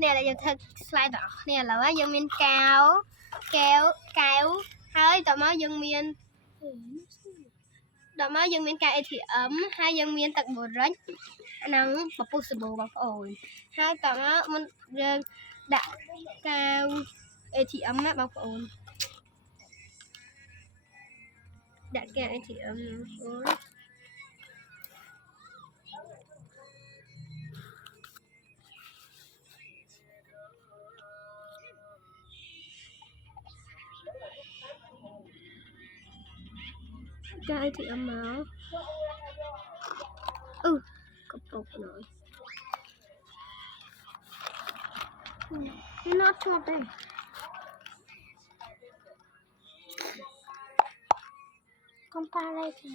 nè là giờ slide đỏ nè là dân miên cao kéo hơi tao mới dân miên đó mới dân miên cao thì ấm hai dân miên tận một rách nắng bọc possible bọc ổn hai tao nó mình đã cao thì ấm á bọc ổn đã cao thì ấm cái thì âm máu cặp bọc rồi nó chốt đây con pa đây thì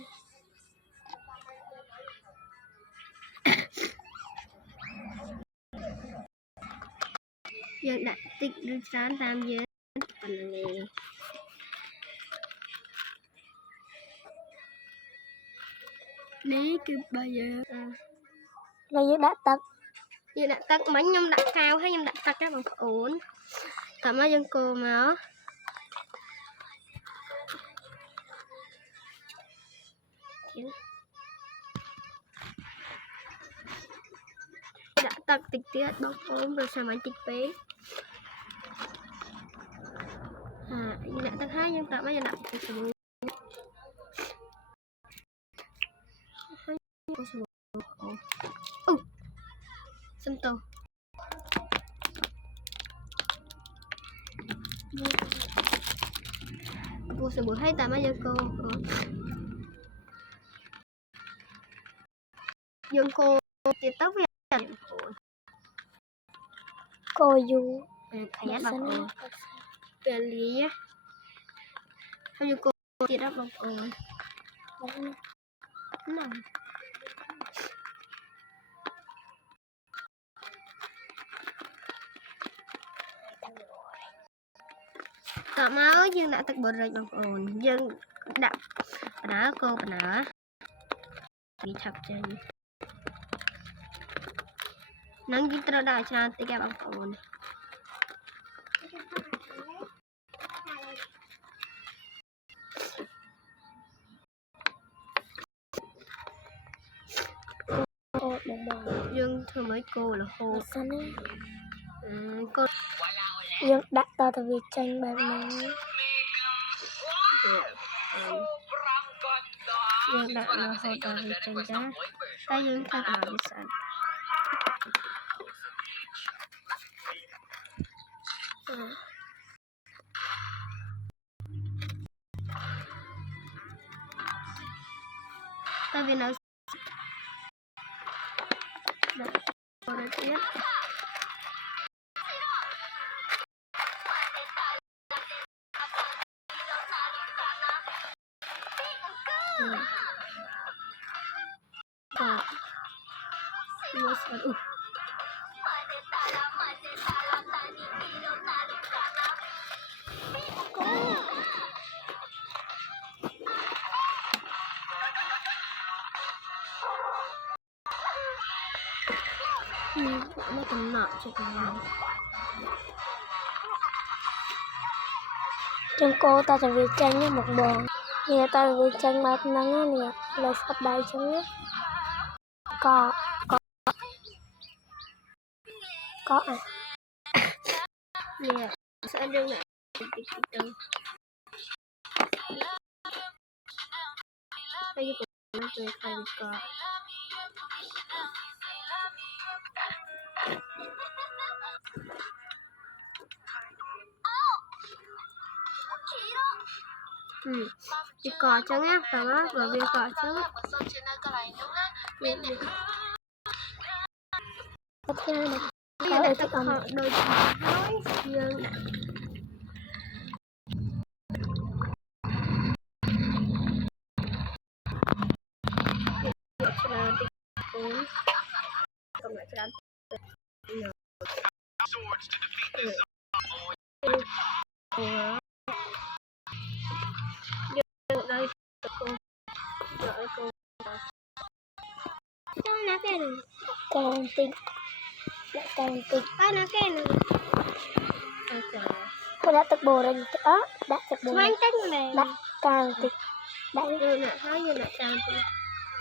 giờ đặt tích đưa sáng tam dưới phần này lý kịp bây giờ bây giờ đã tắt mấy nhom đã cao hay nhom đã tắt các bằng ổn cảm ơn dân cô máu đã tắt tịch tiết bóc ốm rồi sao mà tịch bế đã tắt hai nhưng tạm bây giờ đặt tịch sửa sân tàu cô sẽ buổi hay tạm bây giờ cô dân cô thì tóc về cô du phải nhát bằng cô về lý á hay dân cô thì đắp bằng cô nào tao máu dương đã tắt bật rồi bằng ổn dương đập đó cô bà nữa bị chập chân nắng kita đã cho tây cái bằng ổn dương thường mấy cô là hồ cô dương đặt tao từ việc tranh bài này dương đặt là hồ tao việc tranh giá ta dương ta làm việc sẵn tại vì nó cô đã tiếp nó còn nọ cho cái này trong cô ta sẽ việc tranh với một bồn nè ta việc tranh mặt nắng nè là sắp đầy trắng có à nè sẽ đưa lại đây cũng nó chơi khai có đi cò trắng á tao á rồi viên cò trắng có theo này có để tất cả đôi nói dương đây con tinh Lại càng tịch. Cái nó cái này. Cô đã tập bồ rồi đó. Đã tập bồ. Mang cách này. Đã càng tịch. Đã Như nè, thấy như nè càng tịch.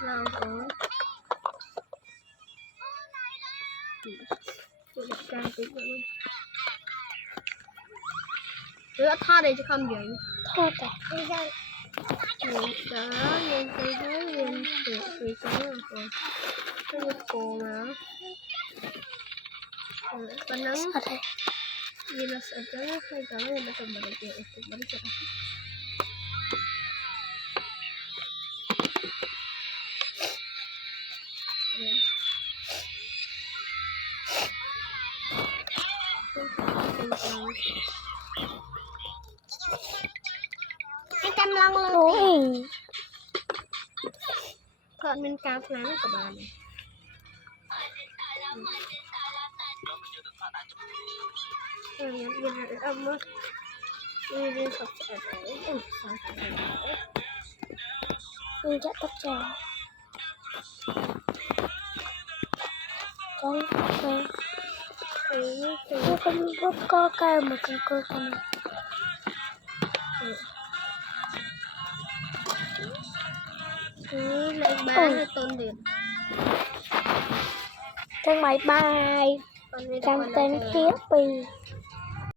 Nào cũng. Như nè càng tịch luôn. Rửa tha đây chứ không vậy. thôi cả. Đó, nhìn tôi thấy nhìn thì cái rồi. Cái cô mà. Con nắng. Ở đây. Vì nó sợ trắng hay có nên nó cầm vào được kiểu cũng bắn chết. Anh chăm lăng luôn. Ôi. Thuận bên cao thế này của bạn. Nhìn âm á. Nhìn sọc sạch đấy. Mình sẽ tắt trà. Con không có cây mà con cơ con này. Lại bán tôn điện. Con máy bay. Trong tên kia bì.